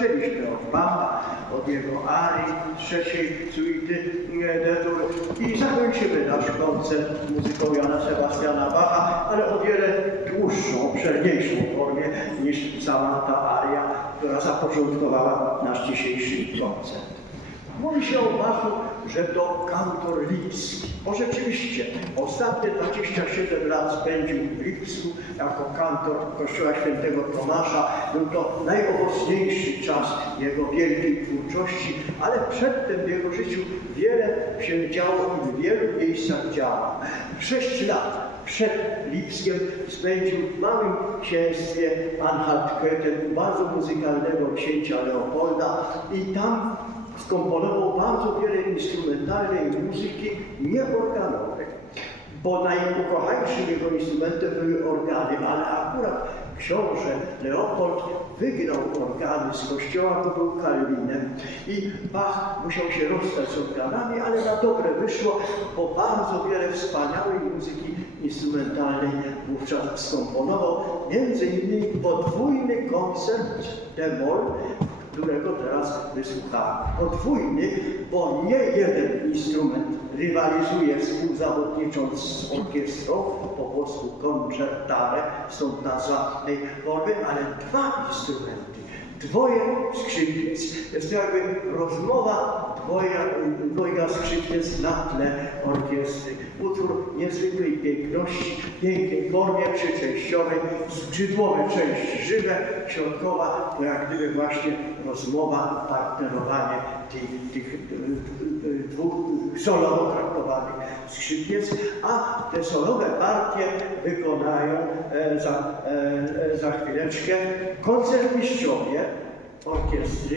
Zaczęliśmy od Bacha, od jego arii trzeciej suity D-dur i zakończymy nasz koncert muzyką Jana Sebastiana Bacha, ale o wiele dłuższą, obszerniejszą formie niż sama ta aria, która zapoczątkowała nasz dzisiejszy koncert. Mówi się o Bachu, że to kantor lipski, bo rzeczywiście ostatnie 27 lat spędził w Lipsku jako kantor kościoła świętego Tomasza. Był to najowocniejszy czas jego wielkiej twórczości, ale przedtem w jego życiu wiele się działo i w wielu miejscach działał. 6 lat przed Lipskiem spędził w małym księstwie Anhalt-Köthen, bardzo muzykalnego księcia Leopolda, i tam skomponował bardzo wiele instrumentalnej muzyki nieorganowej, bo najukochańszym jego instrumentem były organy, ale akurat książę Leopold wygnał organy z kościoła, bo był Kalwinem i Bach musiał się rozstać z organami, ale na dobre wyszło, bo bardzo wiele wspaniałej muzyki instrumentalnej wówczas skomponował, między innymi podwójny koncert d-moll, którego teraz wysłuchamy. Podwójny, bo nie jeden instrument rywalizuje współzawodnicząc z orkiestrą, po włosku concertare, stąd nazwa tej formy, ale 2 instrumenty. Dwoje skrzypiec. Jest to jakby rozmowa dwojga skrzypiec na tle orkiestry. Utwór niezwykłej piękności, pięknej formie trzyczęściowej, skrzydłowe części żywe, środkowa to jak gdyby właśnie rozmowa, partnerowanie tych dwóch solowo traktowanych skrzypiec, a te solowe partie wykonają za chwileczkę koncertmistrzowie orkiestry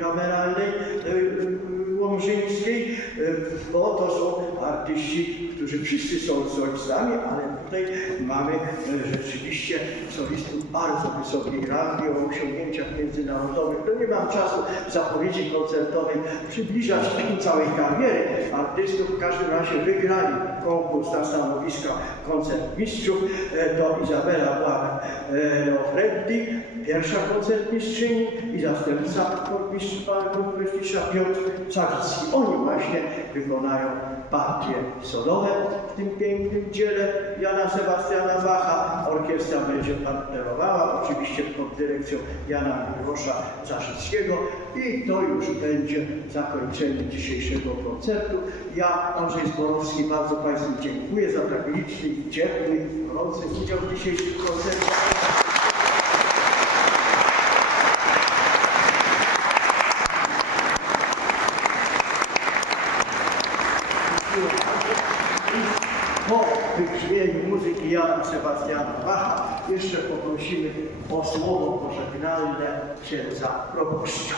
kameralnej łomżyńskiej, bo to są artyści, którzy wszyscy są solistami, ale tutaj mamy rzeczywiście solistów bardzo wysokiej rangi, o osiągnięciach międzynarodowych. To nie mam czasu w zapowiedzi koncertowej przybliżać całej kariery artystów. W każdym razie wygrali konkurs na stanowiska koncertmistrzów. To Izabela Bławek-Leofreddi, pierwsza koncertmistrzyni, i zastępca koncertmistrza Piotr Sawicki. Oni właśnie wykonają partie solowe w tym pięknym dziele Jana Sebastiana Bacha. Orkiestra będzie partnerowała, oczywiście pod dyrekcją Jana Miłosza Zaszyckiego, i to już będzie zakończenie dzisiejszego koncertu. Ja, Andrzej Zborowski, bardzo Państwu dziękuję za tak liczny, ciepły, gorący udział w dzisiejszym koncercie. Po wybrzmieniu muzyki Jana Sebastiana Bacha jeszcze poprosimy o słowo pożegnalne księdza proboszcza.